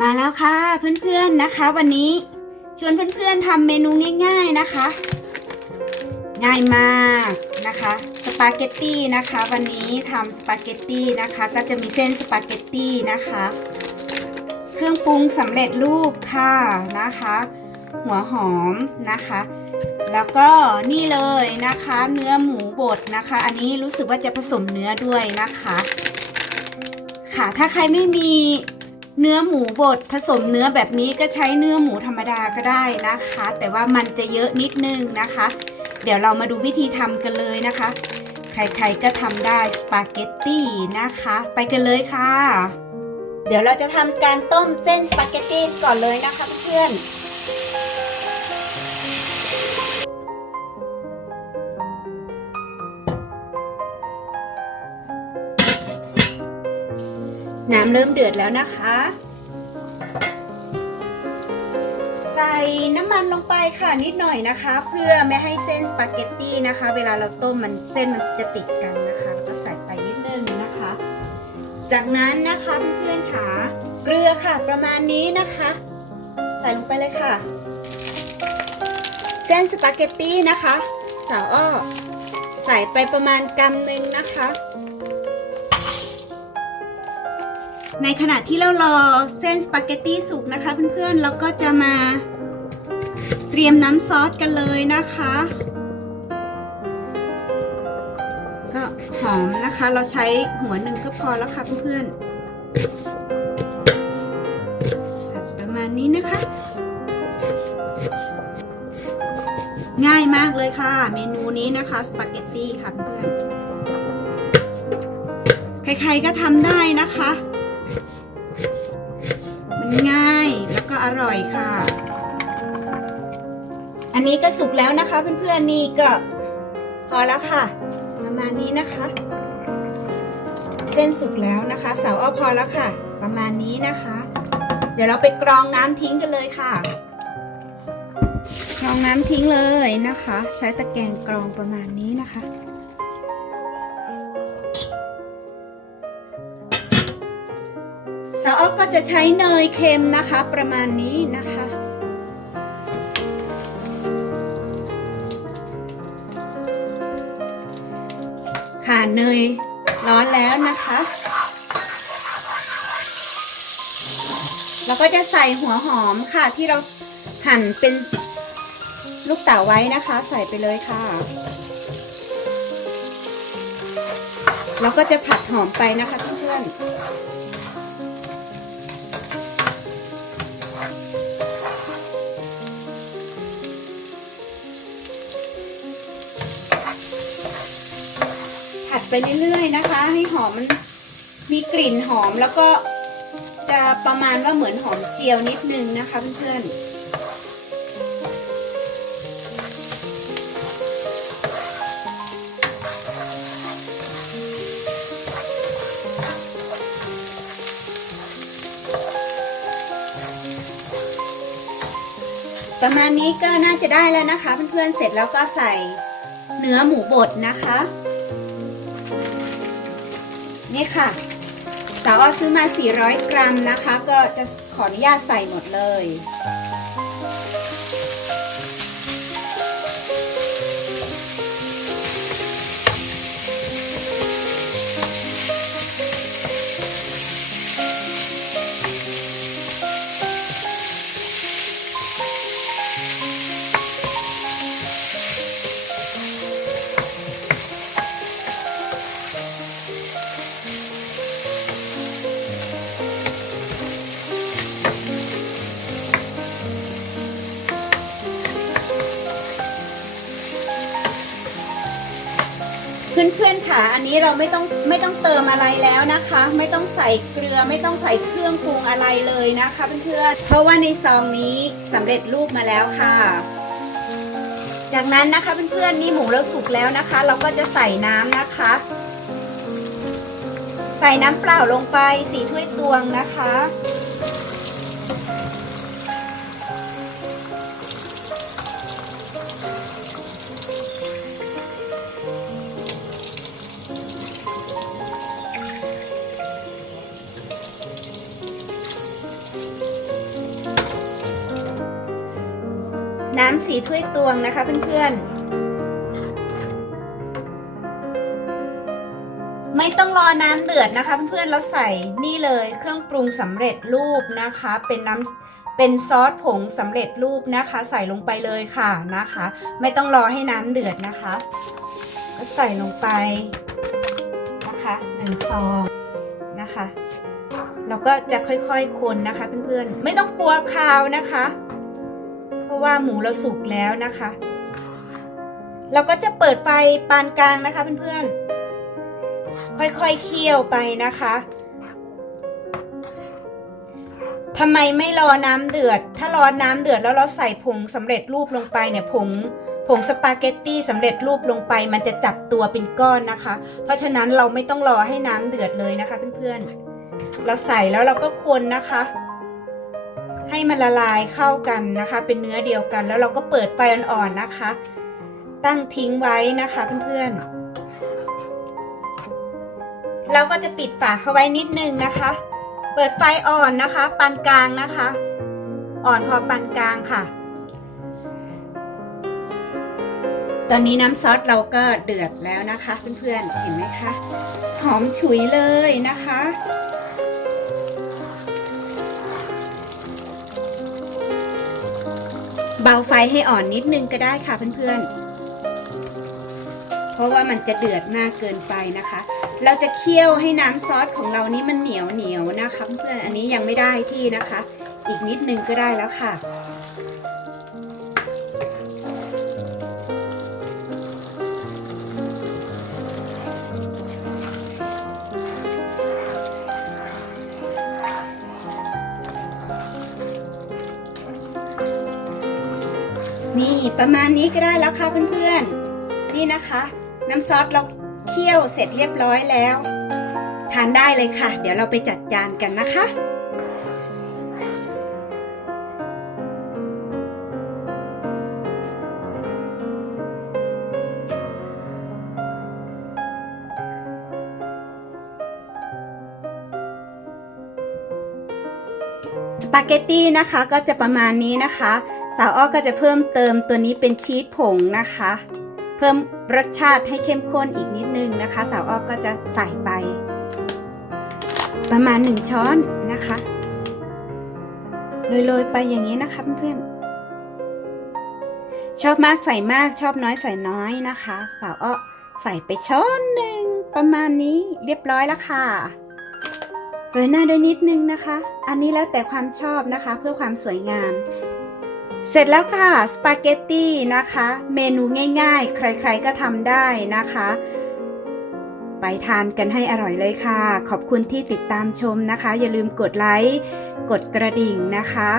มาแล้วค่ะเพื่อนๆนะคะ วันนี้ชวนเพื่อนๆทำเมนูง่ายๆนะคะ ง่ายมากนะคะสปาเกตตี้นะคะ วันนี้ทำสปาเกตตี้นะคะ ก็จะมีเส้นสปาเกตตี้นะคะ เครื่องปรุงสำเร็จรูปค่ะนะคะ หัวหอมนะคะ แล้วก็นี่เลยนะคะ เนื้อหมูบดนะคะ อันนี้รู้สึกว่าจะผสมเนื้อด้วยนะคะ ค่ะถ้าใครไม่มี เนื้อหมูบดผสมเนื้อแบบนี้ก็ใช้เนื้อหมูธรรมดาก็ได้นะคะ แต่ว่ามันจะเยอะนิดนึงนะคะ เดี๋ยวเรามาดูวิธีทำกันเลยนะคะ ใครๆก็ทำได้สปาเกตตี้นะคะ ไปกันเลยค่ะ เดี๋ยวเราจะทำการต้มเส้นสปาเกตตี้ก่อนเลยนะคะเพื่อน น้ำเริ่มเดือดแล้วนะคะ ใส่น้ำมันลงไปค่ะนิดหน่อยนะคะ เพื่อไม่ให้เส้นสปาเกตตี้นะคะ เวลาเราต้มมันเส้นมันจะติดกันนะคะแล้วก็ใส่ไปนิดนึงนะคะ จากนั้นนะคะเพื่อนๆค่ะเกลือค่ะประมาณนี้นะคะ ใส่ลงไปเลยค่ะเส้นสปาเกตตี้นะคะ สาวอ้อใส่ไปประมาณกำหนึ่งนะคะ ในขณะที่เรารอเส้นสปาเกตตี้สุกนะคะเพื่อนๆเราก็จะมาเตรียมน้ำซอสกันเลยนะคะ ก็หอมนะคะ เราใช้หัวหนึ่งก็พอแล้วค่ะเพื่อนๆตัดประมาณนี้นะคะ ง่ายมากเลยค่ะ เมนูนี้นะคะสปาเกตตี้ค่ะเพื่อนใครๆก็ทำได้นะคะ มันง่ายแล้วก็อร่อยค่ะ อันนี้ก็สุกแล้วนะคะเพื่อนๆนี่ก็พอแล้วค่ะ ประมาณนี้นะคะ เส้นสุกแล้วนะคะเสาอ้อพอแล้วค่ะ ประมาณนี้นะคะ เดี๋ยวเราไปกรองน้ำทิ้งกันเลยค่ะกรองน้ำทิ้งเลยนะคะ ใช้ตะแกรงกรองประมาณนี้นะคะ สาวอ้อก็จะใช้เนยเค็มนะคะประมาณนี้นะคะ ค่ะเนยร้อนแล้วนะคะแล้วก็จะใส่หัวหอมค่ะที่เราหั่นเป็นลูกเต๋าไว้นะคะ ใส่ไปเลยค่ะ แล้วก็จะผัดหอมไปนะคะเพื่อนๆ ไปเรื่อยๆนะคะ ให้หอมมันมีกลิ่นหอมแล้วก็จะประมาณว่าเหมือนหอมเจียวนิดนึงนะคะเพื่อนๆประมาณนี้ก็น่าจะได้แล้วนะคะเพื่อนๆเสร็จแล้วก็ใส่เนื้อหมูบดนะคะ นี่ค่ะ สาวอ้อซื้อมา 400 กรัมนะคะ ก็จะขออนุญาตใส่หมดเลย เพื่อนๆค่ะ อันนี้เราไม่ต้องไม่ต้องเติมอะไรแล้วนะคะ ไม่ต้องใส่เกลือไม่ต้องใส่เครื่องปรุงอะไรเลยนะคะเพื่อนๆ เพราะว่าในซองนี้สำเร็จรูปมาแล้วค่ะ จากนั้นนะคะเพื่อนๆนี่หมูเราสุกแล้วนะคะ เราก็จะใส่น้ำนะคะ ใส่น้ำเปล่าลงไปสี่ถ้วยตวงนะคะ น้ำสีถ้วยตวงนะคะเพื่อนๆ ไม่ต้องรอน้ำเดือดนะคะเพื่อนๆ เราใส่นี่เลยเครื่องปรุงสำเร็จรูปนะคะ เป็นน้ำเป็นซอสผงสำเร็จรูปนะคะ ใส่ลงไปเลยค่ะนะคะ ไม่ต้องรอให้น้ำเดือดนะคะ ก็ใส่ลงไปนะคะหนึ่งซองนะคะเราก็จะค่อยๆคนนะคะเพื่อนๆ ไม่ต้องกลัวคาวนะคะเพราะ ว่าหมูเราสุกแล้วนะคะ เราก็จะเปิดไฟปานกลางนะคะเพื่อนๆ ค่อยๆเคี่ยวไปนะคะทำไมไม่รอน้ำเดือด ถ้ารอน้ำเดือดแล้วเราใส่ผงสำเร็จรูปลงไปเนี่ยผงผงสปาเกตตี้สำเร็จรูปลงไปมันจะจับตัวเป็นก้อนนะคะ เพราะฉะนั้นเราไม่ต้องรอให้น้ำเดือดเลยนะคะเพื่อนๆ เราใส่แล้วเราก็คนนะคะ ให้มันละลายเข้ากันนะคะ เป็นเนื้อเดียวกัน แล้วเราก็เปิดไฟอ่อนๆนะคะ ตั้งทิ้งไว้นะคะเพื่อนๆ เราก็จะปิดฝาเข้าไว้นิดนึงนะคะ เปิดไฟอ่อนนะคะ ปานกลางนะคะ อ่อนพอปานกลางค่ะ ตอนนี้น้ำซอสเราก็เดือดแล้วนะคะเพื่อนๆ เห็นไหมคะ หอมฉุยเลยนะคะ เบาไฟให้อ่อนนิดนึงก็ได้ค่ะเพื่อนๆ เพราะว่ามันจะเดือดมากเกินไปนะคะ เราจะเคี่ยวให้น้ำซอสของเรานี้มันเหนียวเหนียวนะคะเพื่อนๆ อันนี้ยังไม่ได้ที่นะคะ อีกนิดนึงก็ได้แล้วค่ะ นี่ประมาณนี้ก็ได้แล้วค่ะเพื่อนๆ นี่นะคะ น้ำซอสเราเคี่ยวเสร็จเรียบร้อยแล้ว ทานได้เลยค่ะ เดี๋ยวเราไปจัดจานกันนะคะสปาเกตตี้นะคะก็จะประมาณนี้นะคะ สาวอ้อก็จะเพิ่มเติมตัวนี้เป็นชีสผงนะคะ เพิ่มรสชาติให้เข้มข้นอีกนิดนึงนะคะ สาวอ้อก็จะใส่ไป ประมาณหนึ่งช้อนนะคะโรยๆไปอย่างนี้นะคะเพื่อนๆชอบมากใส่มากชอบน้อยใส่น้อยนะคะ สาวอ้อใส่ไปช้อนหนึ่งประมาณนี้เรียบร้อยแล้วค่ะโรยหน้าด้วยนิดนึงนะคะ อันนี้แล้วแต่ความชอบนะคะเพื่อความสวยงาม เสร็จแล้วค่ะ สปาเกตตี้นะคะ เมนูง่ายๆ ใครๆก็ทำได้นะคะ ไปทานกันให้อร่อยเลยค่ะ ขอบคุณที่ติดตามชมนะคะ อย่าลืมกดไลค์ กดกระดิ่งนะคะ